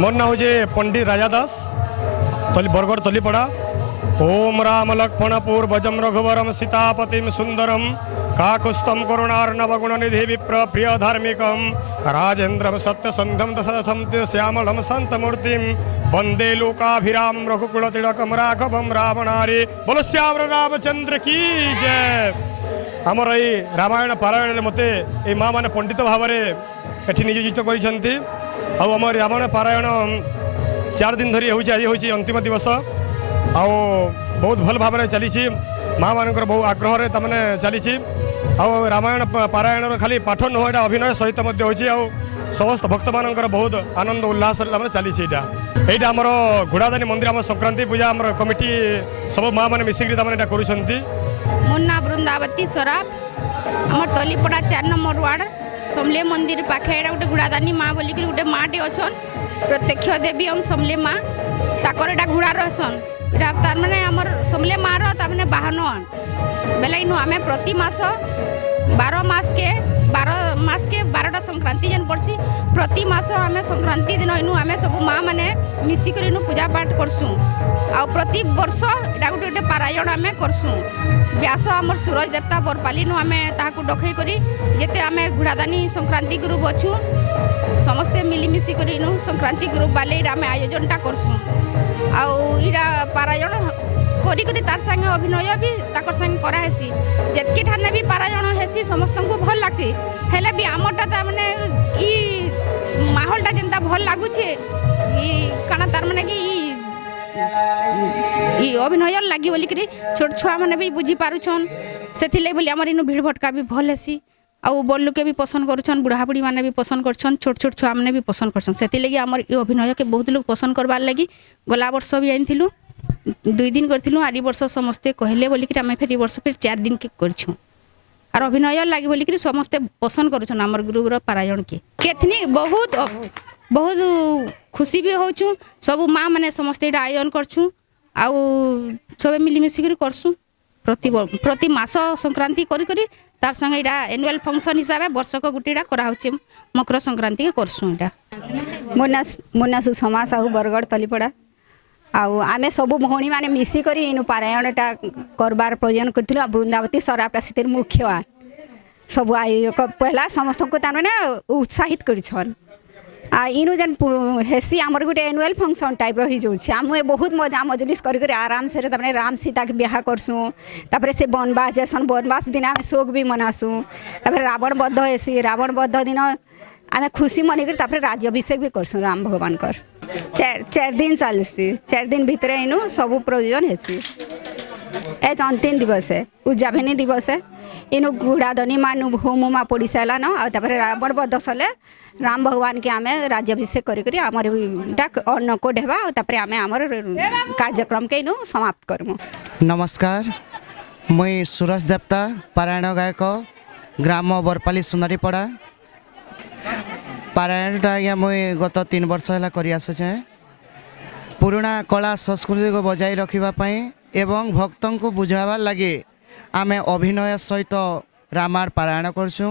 मोर ना हूँ पंडित राजा दास बरगढ़ तलीपड़ा। ओम राम लक्ष्मणपुर भजम रघुवरम सीतापतिम सुंदरम काकुस्तम करुणार्णवगुण निधि विप्र प्रिय धार्मिकम राजेन्द्रम सत्यसंधम दशरथम श्यामलम शांतमूर्तिम वंदे लोकाभिराम रघुकुल तिलकम राघवम रावणारे। बोलो श्याम रामचंद्र की जय। आमर ये रामायण पारायण मते ये माँ मैंने पंडित भाव में नियोजित कर आम रामायण पारायण 4 दिन धरी आज हूँ अंतिम दिवस आ बहुत भल भाव में चली माँ मान बहुत आग्रह तमें चली रामायण पारायण खाली पाठ नुह यहाँ अभिनय सहित हो समस्त भक्त मान बहुत आनंद उल्लास चली यहाँ आमर घोड़ादानी मंदिर आम संक्रांति पूजा आम कमिटी सब माँ मैंने मिसिक कर मो ना वृंदावती सराफ आम तलीपड़ा 4 नंबर वार्ड समले मंदिर पाखे एटा गोटे घोड़ादानी माँ बोलिक गोटे माँटे अच्छन प्रत्यक्ष देवी हम समले माँ ताकर एटा घोड़ा रहसन एटा तार माने हमर समले माँ रे बाहन बेले इनु आमे प्रति मास 12 मास के 12टा संक्रांति जेन पड़सी प्रति मास आमे संक्रांति दिन इनु आमे सब माँ माने मिसिक इनु पूजा पाठ करसु आ प्रति वर्ष एटा गोटे गोटे पारायण आमे करसु व्यास आमर सूरज देवता बरपाली नु आमे ताहाकु डखई करी जेते आमे घोड़ादानी संक्रांति ग्रुप अच्छु समस्ते मिलिमिशि करी इनु संक्रांति ग्रुप वाले इटा आमे आयोजनटा करसु आ इटा पारायण करी करी तार संगे अभिनय भी ताकर संगे करा हेसी जेतकी ठाने भी पारायण हेसी समस्त को भल लागसी हेले भी आमरटा ता माने ई माहौलटा जेंता भल लागुछे ई काना तार माने कि ई अभिनय लगी बोलिक छोट छुआ मैंने भी बुझी पारुछन से बोली आमर इनु भीड़ भटका भी भल हेसी आउ बड़ लोके भी पसंद करुछन बुढ़ा बुढ़ी मैंने भी पसंद करछन छोट छोट छुआ मैंने भी पसंद करछन से लगी आमर ये अभिनय के बहुत लोग पसंद करवार लगी गला वर्ष भी आनिथिलु 2 दिन करथिलु आरी वर्ष समस्ते कहले बोलिक आम फिर वर्ष फिर 4 दिन के करछुं और अभिनय लगी बोलिक समस्ते पसंद करुछन आमर ग्रुप रो पारायण के केथनी बहुत बहुत खुशी भी होचु सब माँ मैंने समस्ते आयोजन करछुं आउ सब मिलिमिशि करसु प्रति मास संक्रांति करी करी तार संगे इटा एनुअल फंक्शन हिसाब से वर्षक गोटेटा कराउछे मकर संक्रांति के करसु इटा मोना सुषमा साहू बरगढ़ तलीपड़ा आउ आमे सब भौणी माने मिसी करी इनु पारायणटा करबार प्रयोजन करथिलु वृंदावती सरापटा सितिर मुख्य सब पहला समस्त को तार माने उत्साहित करिछन आ इनु जन हेसी आमर गोटे एनुअल फंक्शन टाइप रही जाऊँ आम बहुत मजा मजलिस कर आराम से तमें राम सीता के ब्याह करसूँ तापर से बनवास जैसन बनवास दिन आम शोक भी मनासूँ तापर रावण बद्ध हेसी रावण बद्ध दिन आम खुशी मनकर तापर राज्याभिषेक भी करसूँ राम भगवान कर 4 दिन चलसी 4 दिन भितर इनु सब प्रयोजन हेसी एज अंतिम दिवस है उद्यापनी दिवस है इनु घोड़ादनी माँ होम माँ पड़ी सारा न आपर रावण बद्ध सले राम भगवान के आमे राज्याभिषेक करी आमर अन्न को ढेबा तापर आमे आमर कार्यक्रम के इनु समाप्त करमु। नमस्कार मुई सूरज देवता पारायण गायक ग्राम बरपाली सुनारीपड़ा ପାରାୟଣଟା ଆଜ୍ଞା ମୁଇଁ ଗତ 3 ବର୍ଷ ହେଲା କରି ଆସୁଛେ। ପୁରୁଣା କଳା ସଂସ୍କୃତିକୁ ବଜାଇ ରଖିବା ପାଇଁ ଏବଂ ଭକ୍ତଙ୍କୁ ବୁଝାଇବାର ଲାଗି ଆମେ ଅଭିନୟ ସହିତ ରାମାୟଣ ପାରାୟଣ କରୁଛୁ।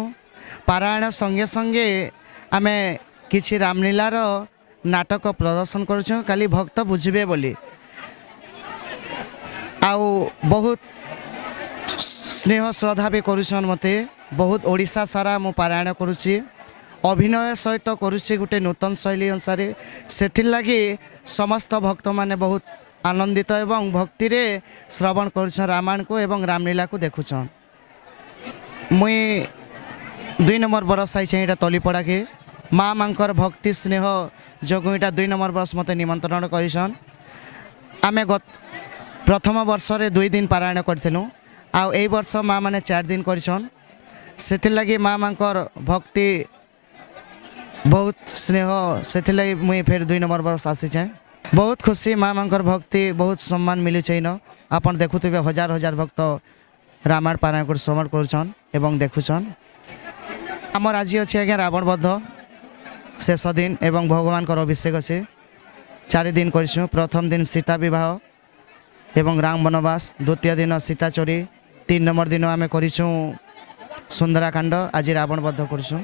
ପାରାୟଣ ସଙ୍ଗେ ସଙ୍ଗେ ଆମେ କିଛି ରାମଲୀଳାର ନାଟକ ପ୍ରଦର୍ଶନ କରୁଛୁ ଖାଲି ଭକ୍ତ ବୁଝିବେ ବୋଲି। ଆଉ ବହୁତ ସ୍ନେହ ଶ୍ରଦ୍ଧା ବି କରୁଛନ୍ ମୋତେ। ବହୁତ ଓଡ଼ିଶା ସାରା ମୁଁ ପାରାୟଣ କରୁଛି, ଅଭିନୟ ସହିତ କରୁଛି ଗୋଟେ ନୂତନ ଶୈଳୀ ଅନୁସାରେ। ସେଥିର୍ଲାଗି ସମସ୍ତ ଭକ୍ତମାନେ ବହୁତ ଆନନ୍ଦିତ ଏବଂ ଭକ୍ତିରେ ଶ୍ରବଣ କରୁଛନ୍ ରାମାୟଣକୁ ଏବଂ ରାମଲୀଳାକୁ ଦେଖୁଛନ୍। ମୁଇଁ 2 ନମ୍ବର ବରଷ ଆଇଛେ ଏଇଟା ତଲିପଡ଼ାକେ। ମା' ମାଙ୍କର ଭକ୍ତି ସ୍ନେହ ଯୋଗୁଁ ଏଇଟା 2 ନମ୍ବର ବରଷ ମୋତେ ନିମନ୍ତ୍ରଣ କରିଛନ୍। ଆମେ ପ୍ରଥମ ବର୍ଷରେ 2 ଦିନ ପାରାୟଣ କରିଥିଲୁ, ଆଉ ଏଇ ବର୍ଷ ମା' ମାନେ 4 ଦିନ କରିଛନ୍। ସେଥିର୍ଲାଗି ମା' ମାଙ୍କର ଭକ୍ତି ବହୁତ ସ୍ନେହ, ସେଥିର୍ଲାଗି ମୁଇଁ ଫେର୍ 2 ନମ୍ବର ବର୍ଷ ଆସିଛେ। ବହୁତ ଖୁସି, ମା' ମାଙ୍କର ଭକ୍ତି ବହୁତ ସମ୍ମାନ ମିଳୁଛେ ଇନ। ଆପଣ ଦେଖୁଥିବେ ହଜାର ହଜାର ଭକ୍ତ ରାମାୟଣ ପାରାୟଣ କରି ଶ୍ରବଣ କରୁଛନ୍ ଏବଂ ଦେଖୁଛନ୍। ଆମର ଆଜି ଅଛି ଆଜ୍ଞା ରାବଣ ବଧ ଶେଷ ଦିନ ଏବଂ ଭଗବାନଙ୍କର ଅଭିଷେକ ଅଛି। 4 ଦିନ କରିଛୁ। ପ୍ରଥମ ଦିନ ସୀତା ବିବାହ ଏବଂ ରାମ ବନବାସ, ଦ୍ୱିତୀୟ ଦିନ ସୀତା ଚୋରି, 3 ନମ୍ବର ଦିନ ଆମେ କରିଛୁ ସୁନ୍ଦରାକାଣ୍ଡ, ଆଜି ରାବଣ ବଧ କରୁଛୁ।